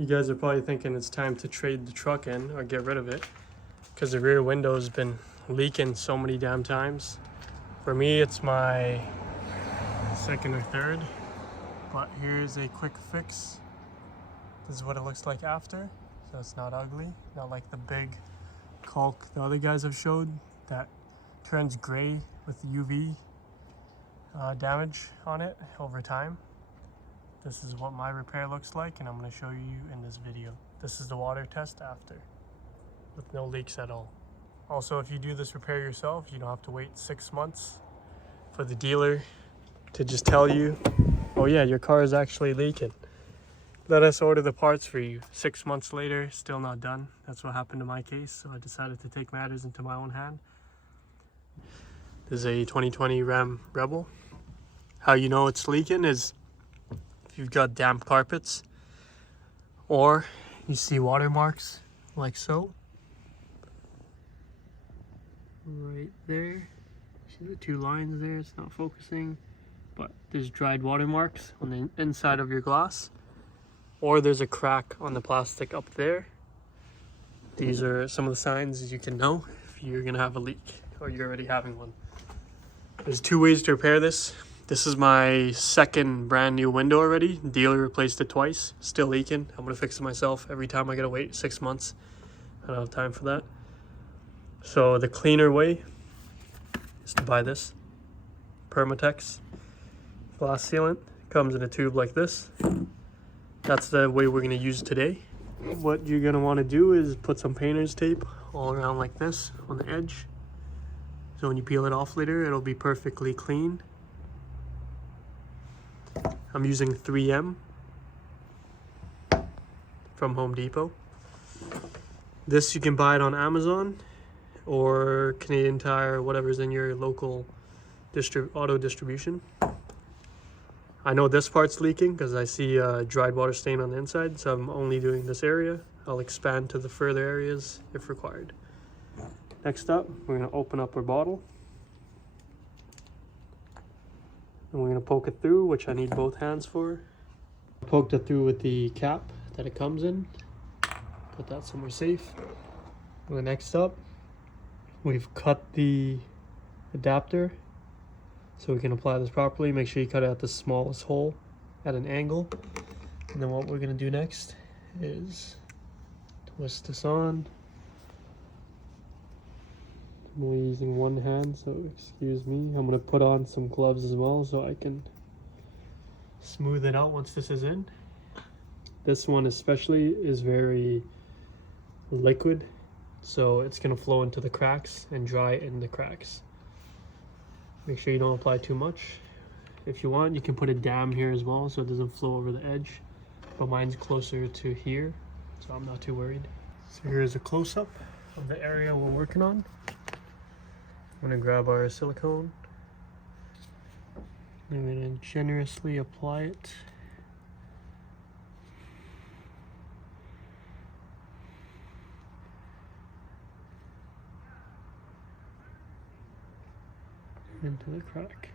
You guys are probably thinking it's time to trade the truck in or get rid of it because the rear window's been leaking so many damn times. For me, it's my second or third, but here's a quick fix. This is what it looks like after, so it's not ugly, not like the big caulk the other guys have showed that turns gray with UV damage on it over time. This is what my repair looks like, and I'm going to show you in this video. This is the water test after, with no leaks at all. Also, if you do this repair yourself, you don't have to wait 6 months for the dealer to just tell you, oh yeah, your car is actually leaking. Let us order the parts for you. 6 months later, still not done. That's what happened in my case, so I decided to take matters into my own hand. This is a 2020 Ram Rebel. How you know it's leaking is if you've got damp carpets or you see water marks like so. Right there. See the two lines there? It's not focusing, but there's dried water marks on the inside of your glass, or there's a crack on the plastic up there. These are some of the signs you can know if you're gonna have a leak or you're already having one. There's 2 ways to repair this. This is my second brand new window already. The dealer replaced it twice, still leaking. I'm gonna fix it myself every time. I gotta wait 6 months. I don't have time for that. So the cleaner way is to buy this Permatex glass sealant. Comes in a tube like this. That's the way we're gonna use today. What you're gonna wanna do is put some painter's tape all around like this on the edge. So when you peel it off later, it'll be perfectly clean. I'm using 3M from Home Depot. This you can buy it on Amazon or Canadian Tire, whatever's in your local auto distribution. I know this part's leaking because I see a dried water stain on the inside, so I'm only doing this area. I'll expand to the further areas if required. Next up, we're going to open up our bottle. And we're going to poke it through, which I need both hands for. Poked it through with the cap that it comes in. Put that somewhere safe. And next up, we've cut the adapter so we can apply this properly. Make sure you cut it at the smallest hole at an angle. And then what we're going to do next is twist this on. I'm only using one hand, so excuse me. I'm going to put on some gloves as well so I can smooth it out once this is in. This one especially is very liquid, so it's going to flow into the cracks and dry in the cracks. Make sure you don't apply too much. If you want, you can put a dam here as well so it doesn't flow over the edge, but mine's closer to here, so I'm not too worried. So here's a close-up of the area we're working on. I'm going to grab our silicone. I'm going to generously apply it. Into the crack.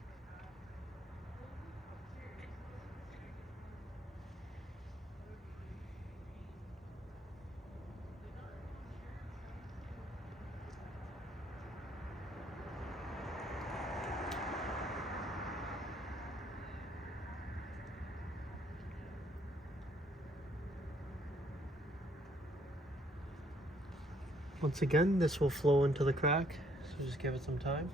Once again, this will flow into the crack, so just give it some time.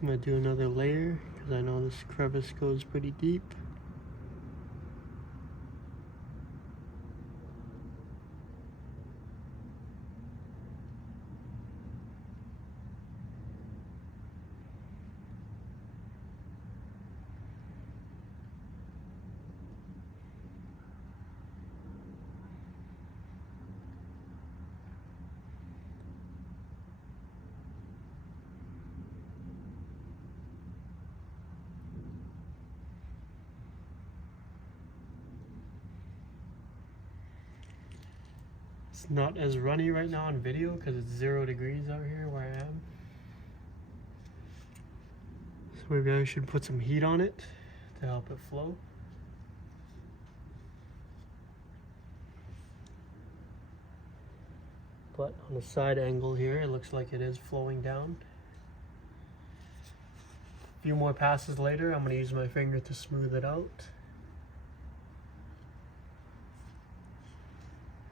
I'm going to do another layer because I know this crevice goes pretty deep. It's not as runny right now on video because it's 0 degrees out here where I am. So maybe I should put some heat on it to help it flow. But on the side angle here, it looks like it is flowing down. A few more passes later, I'm going to use my finger to smooth it out.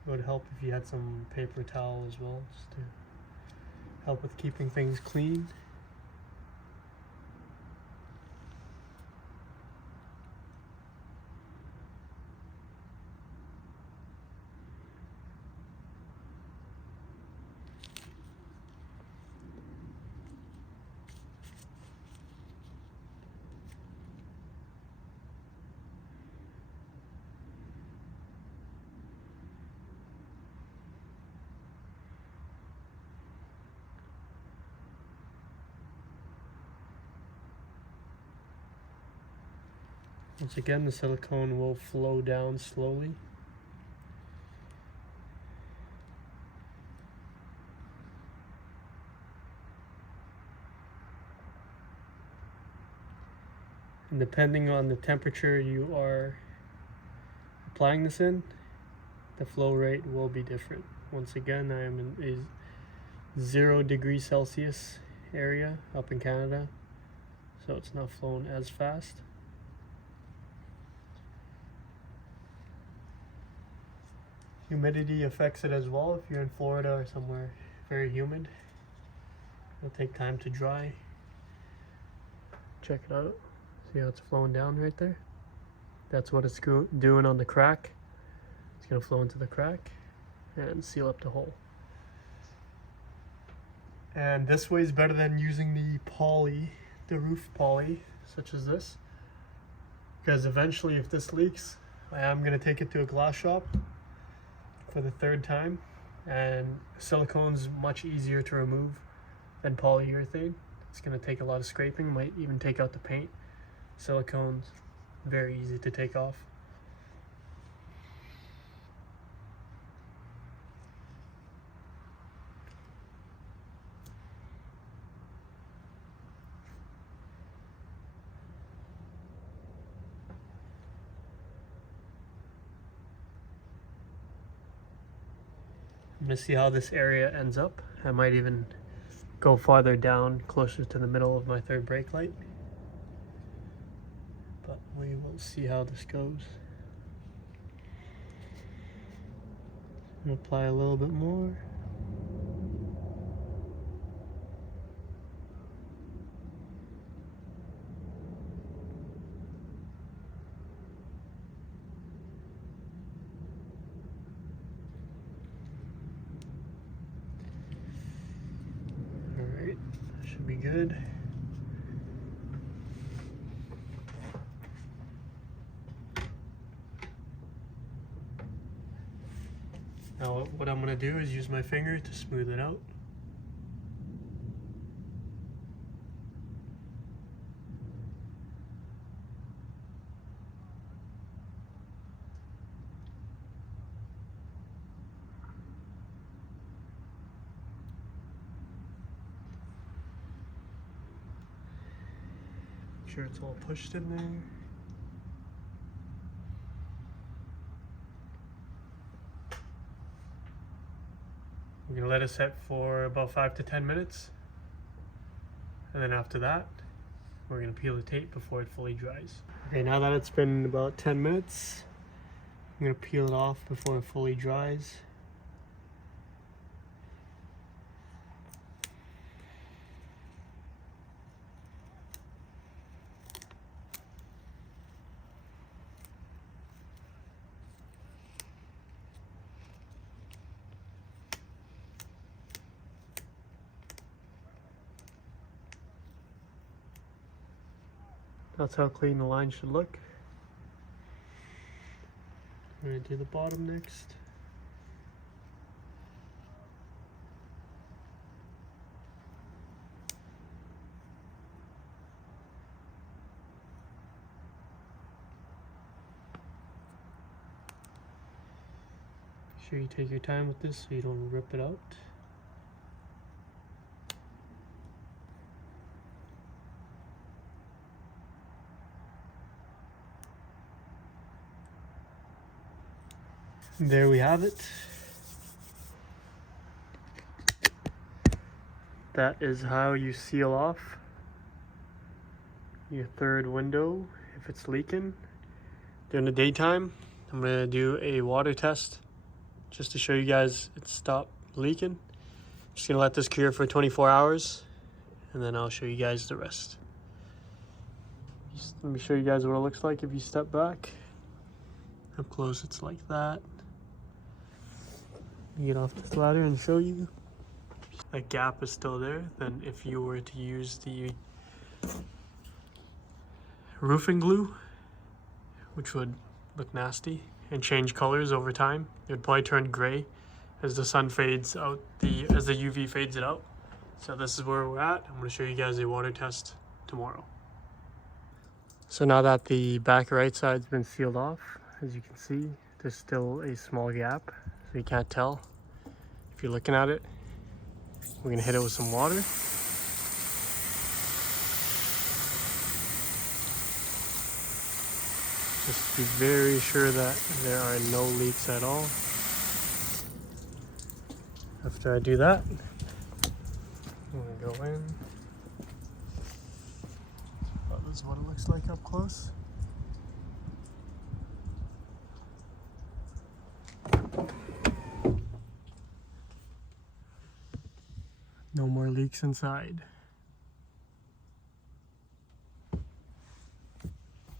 It would help if you had some paper towel as well, just to help with keeping things clean. Once again, the silicone will flow down slowly. And depending on the temperature you are applying this in, the flow rate will be different. Once again, I am in a 0 degrees Celsius area up in Canada, so it's not flowing as fast. Humidity affects it as well. If you're in Florida or somewhere very humid, it'll take time to dry. Check it out. See how it's flowing down right there? That's what it's doing on the crack. It's going to flow into the crack and seal up the hole. And this way is better than using the poly, the roof poly, such as this. Because eventually if this leaks, I am going to take it to a glass shop for the 3rd time, and silicone's much easier to remove than polyurethane. It's going to take a lot of scraping, might even take out the paint. Silicone's very easy to take off. I'm going to see how this area ends up. I might even go farther down, closer to the middle of my 3rd brake light. But we will see how this goes. I'm going to apply a little bit more. Should be good. Now what I'm going to do is use my finger to smooth it out. Sure it's all pushed in there. We're gonna let it set for about 5 to 10 minutes. And then after that, we're gonna peel the tape before it fully dries. Okay, now that it's been about 10 minutes, I'm gonna peel it off before it fully dries. That's how clean the line should look. I'm going to do the bottom next. Make sure you take your time with this so you don't rip it out. There we have it. That is how you seal off your third window if it's leaking. During the daytime, I'm gonna do a water test just to show you guys it stopped leaking. Just gonna let this cure for 24 hours and then I'll show you guys the rest. Just let me show you guys what it looks like if you step back. Up close, it's like that. Get off this ladder and show you. That gap is still there. Then if you were to use the roofing glue, which would look nasty and change colors over time, it would probably turn gray as the sun fades out, as the UV fades it out. So this is where we're at. I'm going to show you guys a water test tomorrow. So now that the back right side's been sealed off, as you can see, there's still a small gap, so you can't tell if you're looking at it. We're gonna hit it with some water. Just be very sure that there are no leaks at all. After I do that, I'm gonna go in. Oh, this is what it looks like up close. No more leaks inside.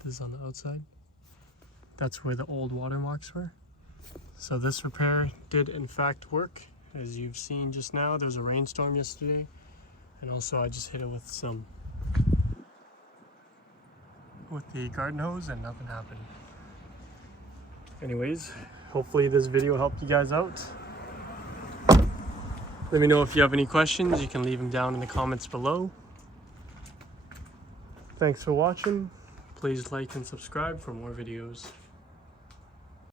This is on the outside. That's where the old watermarks were. So this repair did in fact work. As you've seen just now, there was a rainstorm yesterday. And also I just hit it with the garden hose and nothing happened. Anyways, hopefully this video helped you guys out. Let me know if you have any questions. You can leave them down in the comments below. Thanks for watching. Please like and subscribe for more videos.